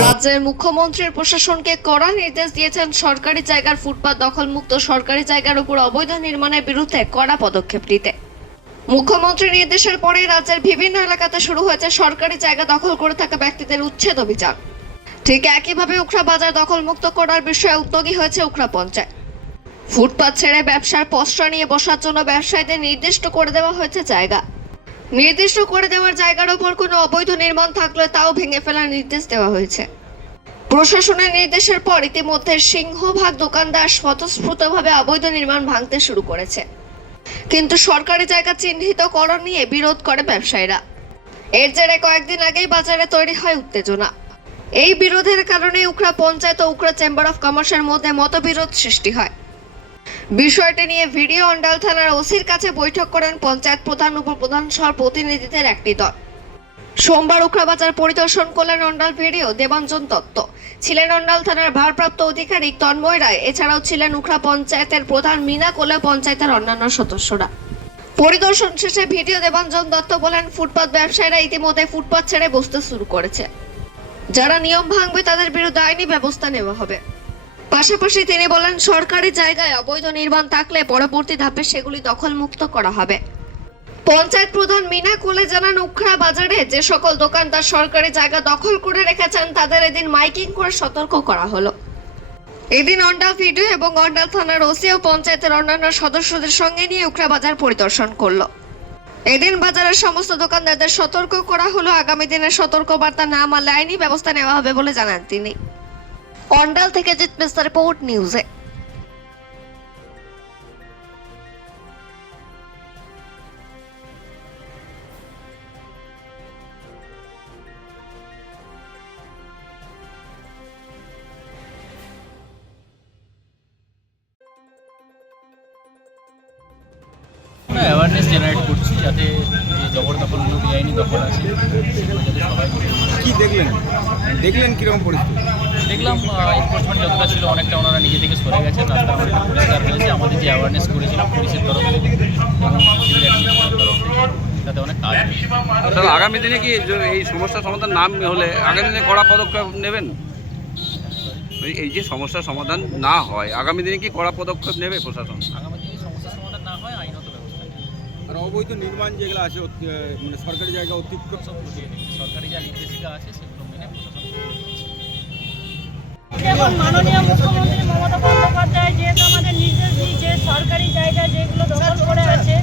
রাজ্যের মুখ্যমন্ত্রীর প্রশাসনকে কড়া নির্দেশ দিয়েছেন সরকারি জায়গার ফুটপাত দখলমুক্ত সরকারি জায়গার উপর অবৈধ নির্মাণের বিরুদ্ধে কড়া পদক্ষেপ নিতে। মুখ্যমন্ত্রীর নির্দেশের পরে রাজ্যের বিভিন্ন এলাকাতে শুরু হয়েছে সরকারি জায়গা দখল করে থাকা ব্যক্তিদের উচ্ছেদ অভিযান। ঠিক একইভাবে উখরা বাজার দখলমুক্ত করার বিষয়ে উদ্যোগী হয়েছে উখরা পঞ্চায়েত। ফুটপাত ছেড়ে ব্যবসার পসরা নিয়ে বসার জন্য ব্যবসায়ীদের নির্দিষ্ট করে দেওয়া হয়েছে জায়গা। নির্দিষ্ট করে দেওয়ার জায়গার ওপর কোনো অবৈধ নির্মাণ থাকলে তাও ভেঙে ফেলার নির্দেশ দেওয়া হয়েছে। প্রশাসনের নির্দেশের পর ইতিমধ্যে সিংহভাগ দোকানদার স্বতঃস্ফূর্তভাবে অবৈধ নির্মাণ ভাঙতে শুরু করেছে। কিন্তু সরকারি জায়গা চিহ্নিত চিহ্নিতকরণ নিয়ে বিরোধ করে ব্যবসায়ীরা। এর জেরে কয়েকদিন আগেই বাজারে তৈরি হয় উত্তেজনা। এই বিরোধের কারণে উকরা পঞ্চায়েত ও উকরা চেম্বার অফ কমার্সের মধ্যে মতবিরোধ সৃষ্টি হয়। বিষয়টি নিয়ে ভিডিও অন্ডাল থানার ওসির কাছে বৈঠক করেন পঞ্চায়েত প্রধান, উপপ্রধান সহ প্রতিনিধিদের একটি দল। সোমবার উখড়াবাজার পরিদর্শন করলেন অন্ডাল ভিডিও দেবাঞ্জন দত্ত। ছিলেন অন্ডাল থানার ভারপ্রাপ্ত আধিকারিক তন্ময় রায়। এছাড়াও ছিলেন উখড়া পঞ্চায়েতের প্রধান মিনা কোলে পঞ্চায়েতের অন্যান্য সদস্যরা। পরিদর্শন শেষে ভিডিও দেবাঞ্জন দত্ত বলেন, ফুটপাত ব্যবসায়ীরা ইতিমধ্যে ফুটপাত ছেড়ে বসতে শুরু করেছে। যারা নিয়ম ভাঙবে তাদের বিরুদ্ধে আইনি ব্যবস্থা নেওয়া হবে। পাশাপাশি তিনি বলেন, সরকারি জায়গায় অবৈধ নির্মাণ থাকলে পরবর্তী ধাপে সেগুলি দখলমুক্ত করা হবে। পঞ্চায়েত প্রধান মিনা কোলে জানান, উখড়া বাজারে যে সকল দোকানদার সরকারি জায়গা দখল করে রেখেছেন, তাদের এদিন মাইকিং করে সতর্ক করা হলো। এদিন অন্ডাল ভিডিও এবং অন্ডাল থানার ওসি ও পঞ্চায়েতের অন্যান্য সদস্যদের সঙ্গে নিয়ে উখড়া বাজার পরিদর্শন করল। এদিন বাজারের সমস্ত দোকানদারদের সতর্ক করা হলো। আগামী দিনে সতর্ক বার্তা না মানলে আইনি ব্যবস্থা নেওয়া হবে বলে জানান তিনি। অন্ডাল থেকে জিত মিস্টার রিপোর্ট নিউজে আমরা অ্যাওয়ারনেস জেনারেট করছি যাতে যে জবরদখলগুলো বেআইনি দখল আছে সেগুলো যাতে সবাই কি দেখলেন দেখলেন কিরকম পরিস্থিতি দেখলাম এনফোর্সমেন্ট যতটা ছিল অনেকটা ওনারা নিজে থেকে সরে গেছেন রাস্তা অনেকটা পরিষ্কার হয়েছে আমাদের যে অ্যাওয়ারনেস করেছিলাম পুলিশের তরফ থেকে তাতে অনেক কাজ তাহলে আগামী দিনে কি যে এই সমস্যার সমাধান না হলে আগামী দিনে কড়া পদক্ষেপ নেবেন? এই- এই যে সমস্যার সমাধান না হয় আগামী দিনে কি কড়া পদক্ষেপ নেবে প্রশাসন? আগামী দিনে সমস্যার সমাধান না হয় আইনত ব্যবস্থা আর অবৈধ নির্মাণ যেগুলো আছে মানে সরকারি জায়গা অতিক্রম সরকারি যা নির্দেশিকা আছে সেগুলো মেনে প্রশাসন মাননীয় মুখ্যমন্ত্রী মমতা বন্দ্যোপাধ্যায় যেহেতু আমাদের নির্দেশ দিয়েছে সরকারি জায়গা যেগুলো দখল করে আছে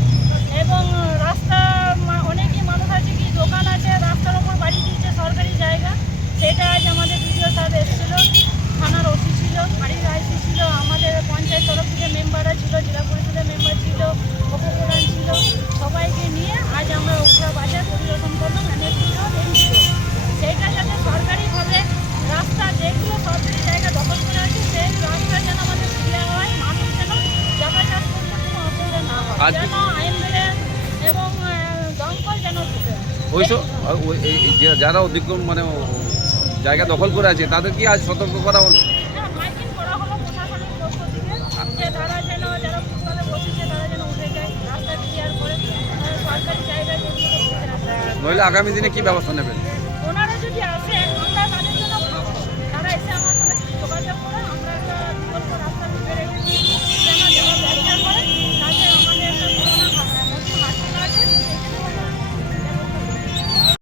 এবং রাস্তা মা- অনেকই মানুষ আছে কি দোকান আছে রাস্তার ওপর বাড়ি দিয়েছে সরকারি জায়গা সেটা আজ আমাদের বিডিও সাহেব এসেছিল থানার ওসি ছিল বাড়ির আইসি ছিল আমাদের পঞ্চায়েত তরফ থেকে মেম্বাররা ছিল জেলা পরিষদের মেম্বার ছিল উপপ্রধান ছিল সবাইকে নিয়ে আজ আমরা উখরা বাজার পরিদর্শন করলাম এনএসপিও এনজিও সেইটা যাতে সরকারিভাবে রাস্তা যেগুলো সরকারি জায়গা দখল করে আছে সেই রাস্তা যেন আমাদের ক্লিয়ার হয় মানুষ যেন যাতায়াত করতে কোনো অসুবিধা না হয় আজ- যেন আইন মেনে এবং আহ, দমকল যেন ঢুকে ওই সব ওই- এই- যে- যারা অধিক্রম মানে জায়গা দখল করে আছে তাদের কি আজ সতর্ক করা হলো? হ্যাঁ, নইলে আগামী দিনে কি ব্যবস্থা নেবেন?